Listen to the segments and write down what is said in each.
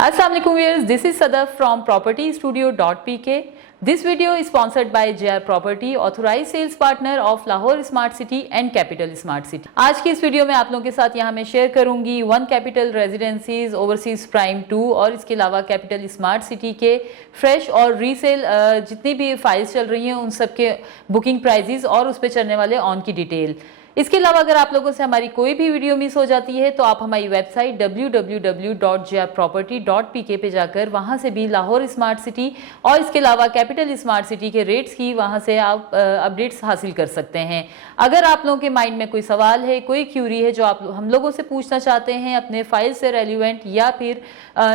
Assalamualaikum viewers, this is Sadaf from propertystudio.pk. This video is sponsored by JR Property, authorized sales partner of Lahore Smart City and Capital Smart City. आज की इस video में आप लोगों के साथ यहाँ मैं शेयर करूंगी वन कैपिटल रेजिडेंसीज ओवरसीज प्राइम 2 और इसके अलावा कैपिटल स्मार्ट सिटी के फ्रेश और रीसेल जितनी भी फाइल्स चल रही हैं उन सब के बुकिंग प्राइजेस और उस पर चलने वाले ऑन की डिटेल। इसके अलावा अगर आप लोगों से हमारी कोई भी वीडियो मिस हो जाती है तो आप हमारी वेबसाइट www.jrproperty.pk पे जाकर वहां से भी लाहौर स्मार्ट सिटी और इसके अलावा कैपिटल स्मार्ट सिटी के रेट्स की वहां से आप अपडेट्स हासिल कर सकते हैं। अगर आप लोगों के माइंड में कोई सवाल है, कोई क्यूरी है जो आप हम लोगों से पूछना चाहते हैं अपने फाइल से रेलिवेंट या फिर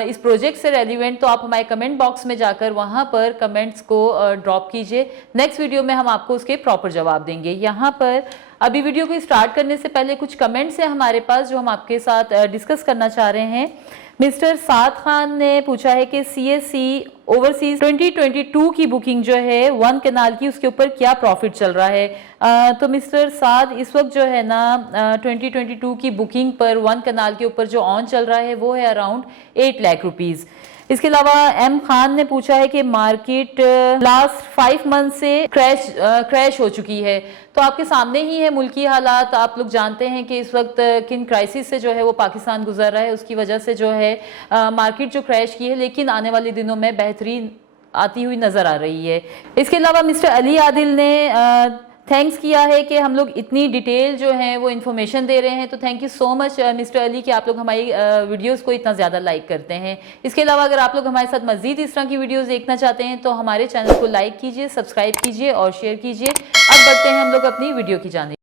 इस प्रोजेक्ट से रेलिवेंट, तो आप हमारे कमेंट बॉक्स में जाकर वहां पर कमेंट्स को ड्रॉप कीजिए। नेक्स्ट वीडियो में हम आपको उसके प्रॉपर जवाब देंगे। यहाँ पर अभी वीडियो को स्टार्ट करने से पहले कुछ कमेंट्स हैं हमारे पास जो हम आपके साथ डिस्कस करना चाह रहे हैं। मिस्टर साद खान ने पूछा है कि CSC ओवरसीज 2022 की बुकिंग जो है वन कैनाल की उसके ऊपर क्या प्रॉफिट चल रहा है। तो मिस्टर साद, इस वक्त जो है ना 2022 की बुकिंग पर वन कैनाल के ऊपर जो ऑन चल रहा है वो है अराउंड 8 लाख रुपीज। इसके अलावा M खान ने पूछा है कि मार्केट लास्ट 5 मंथ से क्रैश हो चुकी है। तो आपके सामने ही है मुल्की हालात, आप लोग जानते हैं कि इस वक्त किन क्राइसिस से जो है वो पाकिस्तान गुजर रहा है, उसकी वजह से जो है मार्केट जो क्रैश की है, लेकिन आने वाले दिनों में बेहतरीन आती हुई नजर आ रही है। इसके अलावा मिस्टर अली आदिल ने थैंक्स किया है कि हम लोग इतनी डिटेल जो है वो इन्फॉर्मेशन दे रहे हैं। तो thank you so much mister Ali कि आप लोग हमारी वीडियोस को इतना ज़्यादा लाइक करते हैं। इसके अलावा अगर आप लोग हमारे साथ मजीद इस तरह की वीडियोस देखना चाहते हैं तो हमारे चैनल को लाइक कीजिए, सब्सक्राइब कीजिए और शेयर कीजिए। अब बढ़ते हैं हम लोग अपनी वीडियो की जानिब।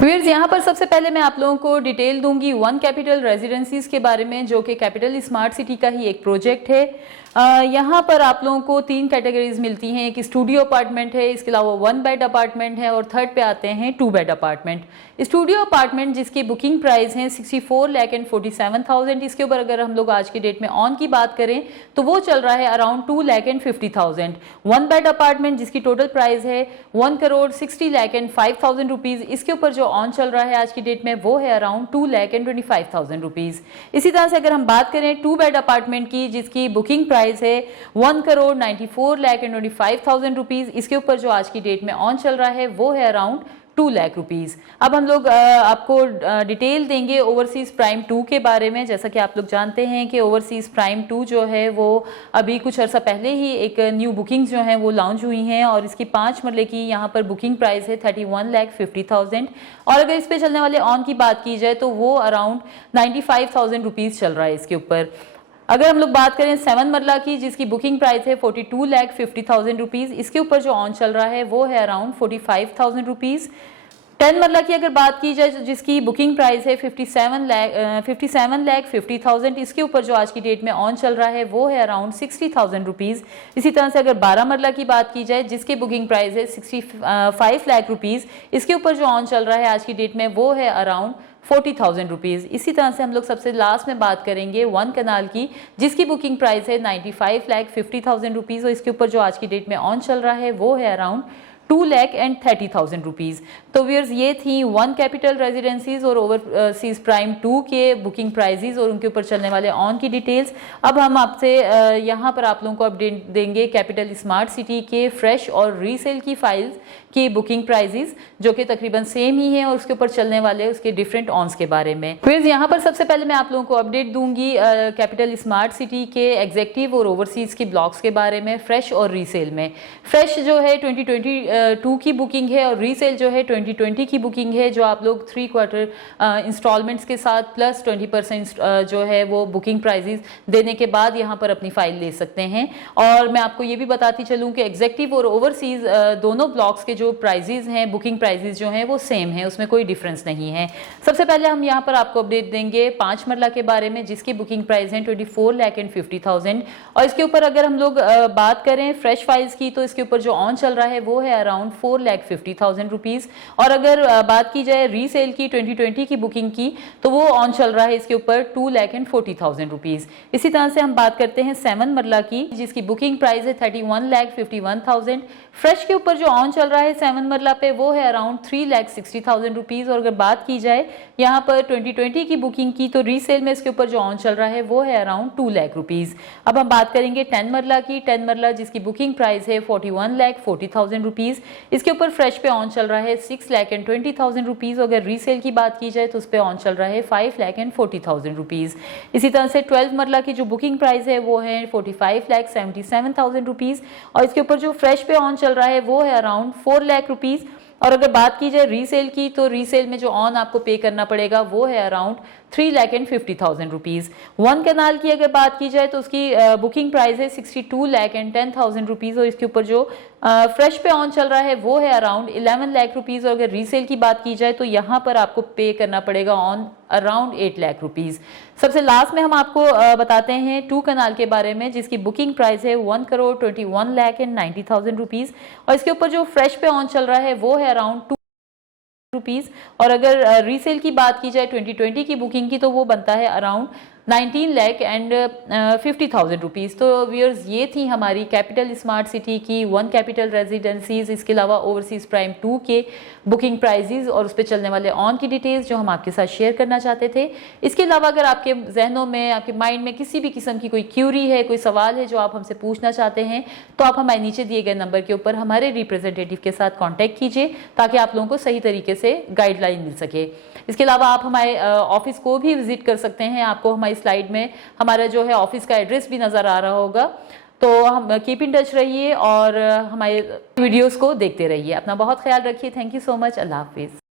व्यूअर्स, यहाँ पर सबसे पहले मैं आप लोगों को डिटेल दूंगी वन कैपिटल रेजिडेंसीज के बारे में जो कि कैपिटल स्मार्ट सिटी का ही एक प्रोजेक्ट है। यहाँ पर आप लोगों को 3 कैटेगरीज मिलती हैं। एक स्टूडियो अपार्टमेंट है, इसके अलावा 1 बेड अपार्टमेंट है और थर्ड पे आते हैं 2 बेड अपार्टमेंट। स्टूडियो अपार्टमेंट जिसकी बुकिंग प्राइस है 64,47,000, इसके ऊपर अगर हम लोग आज की डेट में ऑन की बात करें तो वो चल रहा है अराउंड 2,50,000। 1 बेड अपार्टमेंट जिसकी टोटल प्राइस है 1,60,05,000 रुपीज, इसके ऊपर जो ऑन चल रहा है आज की डेट में वो है अराउंड 2,25,000 रुपीज। इसी तरह से अगर हम बात करें 2 बेड अपार्टमेंट की जिसकी बुकिंग प्राइस है 1,94,25,000 रुपीज, इसके ऊपर जो आज की डेट में ऑन चल रहा है वो है अराउंड 2 लाख रुपीज। अब हम लोग आपको डिटेल देंगे ओवरसीज प्राइम 2 के बारे में। जैसा कि आप लोग जानते हैं कि ओवरसीज प्राइम 2 जो है वो अभी कुछ अर्सा पहले ही एक न्यू बुकिंग जो है वो लॉन्च हुई हैं और इसकी 5 मरले की यहाँ पर बुकिंग प्राइस है 31,50,000 और अगर इस पे चलने वाले ऑन की बात की जाए तो वो अराउंड 95,000 रुपीज चल रहा है इसके ऊपर। अगर हम लोग बात करें 7 मरला की जिसकी बुकिंग प्राइस है 42,50,000 रुपीज, इसके ऊपर जो ऑन चल रहा है वो है अराउंड 45,000 रुपीज। 10 मरला की अगर बात की जाए जिसकी बुकिंग प्राइस है 57,50,000, इसके ऊपर जो आज की डेट में ऑन चल रहा है वो है अराउंड 60,000 रुपीज। इसी तरह से अगर 12 मरला की बात की जाए जिसकी बुकिंग प्राइस है 65 लाख रुपीज, इसके ऊपर जो ऑन चल रहा है आज की डेट में वो है अराउंड 40,000 रुपीज। इसी तरह से हम लोग सबसे लास्ट में बात करेंगे वन कैनाल की जिसकी बुकिंग प्राइस है 95,50,000 रुपीज और इसके ऊपर जो आज की डेट में ऑन चल रहा है वो है अराउंड 2,30,000 रुपीज। तो व्यूअर्स, ये थी वन कैपिटल रेजिडेंसीज और ओवरसीज प्राइम 2 के बुकिंग प्राइजेस और उनके ऊपर चलने वाले ऑन की डिटेल्स। अब हम आपसे यहाँ पर आप लोगों को अपडेट देंगे कैपिटल स्मार्ट सिटी के फ्रेश और रीसेल की फाइल्स की बुकिंग प्राइजेस जो कि तकरीबन सेम ही है और उसके ऊपर चलने वाले उसके डिफरेंट ऑन्स के बारे में। व्यूअर्स, यहाँ पर सबसे पहले मैं आप लोगों को अपडेट दूंगी कैपिटल स्मार्ट सिटी के एग्जेक्टिव और ओवरसीज के ब्लॉक्स के बारे में फ्रेश और रीसेल में। फ्रेश जो है 2022 की बुकिंग है और रीसेल जो है 2020 की बुकिंग है जो आप लोग 3 क्वार्टर इंस्टॉलमेंट्स के साथ प्लस 20% जो है वो बुकिंग प्राइजेस देने के बाद यहाँ पर अपनी फाइल ले सकते हैं। और मैं आपको ये भी बताती चलूँ कि एग्जेक्टिव और ओवरसीज दोनों ब्लॉक्स के जो प्राइजेस हैं, बुकिंग प्राइजेस जो हैं वो सेम है, उसमें कोई डिफरेंस नहीं है। सबसे पहले हम यहाँ पर आपको अपडेट देंगे 5 मरला के बारे में जिसकी बुकिंग प्राइस है 24,50,000 और इसके ऊपर अगर हम लोग बात करें फ्रेश फाइल्स की तो इसके ऊपर जो ऑन चल रहा है वो है अराउंड 4,50,000 रुपीज। और अगर बात की जाए रीसेल की 2020 की बुकिंग की तो वो ऑन चल रहा है इसके ऊपर 2,40,000 रुपीज। इसी तरह से हम बात करते हैं 7 मरला की जिसकी बुकिंग प्राइस है 31,51,000 फ्रेश के ऊपर जो ऑन चल रहा है 7 मरला पे वो है अराउंड 3,60,000 रुपीज़। और अगर बात की जाए यहाँ पर 2020 की बुकिंग की तो रीसेल में इसके ऊपर जो ऑन चल रहा है वो है अराउंड 2 लाख रुपीज़। अब हम बात करेंगे 10 मरला की। 10 मरला जिसकी बुकिंग प्राइस है 41,40,000 रुपीज़, इसके ऊपर फ्रेश पे ऑन चल रहा है 6,20,000 रुपीज़। अगर रीसेल की बात की जाए तो उस पर ऑन चल रहा है 5,40,000 रुपीज़। इसी तरह से 12 मरला की जो बुकिंग प्राइस है वो है 45,77,000 रुपीज़ और इसके ऊपर जो फ्रेश पे ऑन चल रहा है वो है अराउंड 4 लाख रुपीज़। और अगर बात की जाए रीसेल की तो रीसेल में जो ऑन आपको पे करना पड़ेगा वो है अराउंड 3,50,000 रुपीज़। 1 कनाल की अगर बात की जाए तो उसकी बुकिंग प्राइस है 62,10,000 रुपीज़ और इसके ऊपर जो फ्रेश पे ऑन चल रहा है वो है अराउंड 11 लाख रुपीज़। और अगर रीसेल की बात की जाए तो यहाँ पर आपको पे करना पड़ेगा ऑन अराउंड 8 लाख रुपीज़। सबसे लास्ट में हम आपको बताते हैं 2 कनाल के बारे में जिसकी बुकिंग प्राइस है 1,21,90,000 रुपीज़ और इसके ऊपर जो फ्रेश पे ऑन चल रहा है वो है अराउंड 2 रुपीज़। और अगर रीसेल की बात की जाए 2020 की बुकिंग की तो वो बनता है अराउंड 19,50,000 रुपीज़। तो व्यूअर्स ये थी हमारी कैपिटल स्मार्ट सिटी की 1 कैपिटल रेजिडेंसीज, इसके अलावा ओवरसीज प्राइम 2 के बुकिंग प्राइजेज और उस पर चलने वाले ऑन की डिटेल्स जो हम आपके साथ शेयर करना चाहते थे। इसके अलावा अगर आपके जहनों में, आपके माइंड में किसी भी किस्म की कोई क्यूरी है, कोई सवाल है जो आप हमसे पूछना चाहते हैं तो आप हमारे नीचे दिए गए नंबर के ऊपर हमारे रिप्रेजेंटेटिव के साथ कॉन्टैक्ट कीजिए ताकि आप लोगों को सही तरीके से गाइडलाइन मिल सके। इसके अलावा आप हमारे ऑफिस को भी विजिट कर सकते हैं। आपको हमारी स्लाइड में हमारा जो है ऑफिस का एड्रेस भी नज़र आ रहा होगा। तो हम कीप इन टच रहिए और हमारे वीडियोस को देखते रहिए। अपना बहुत ख्याल रखिए। Thank you so much. अल्लाह हाफिज़।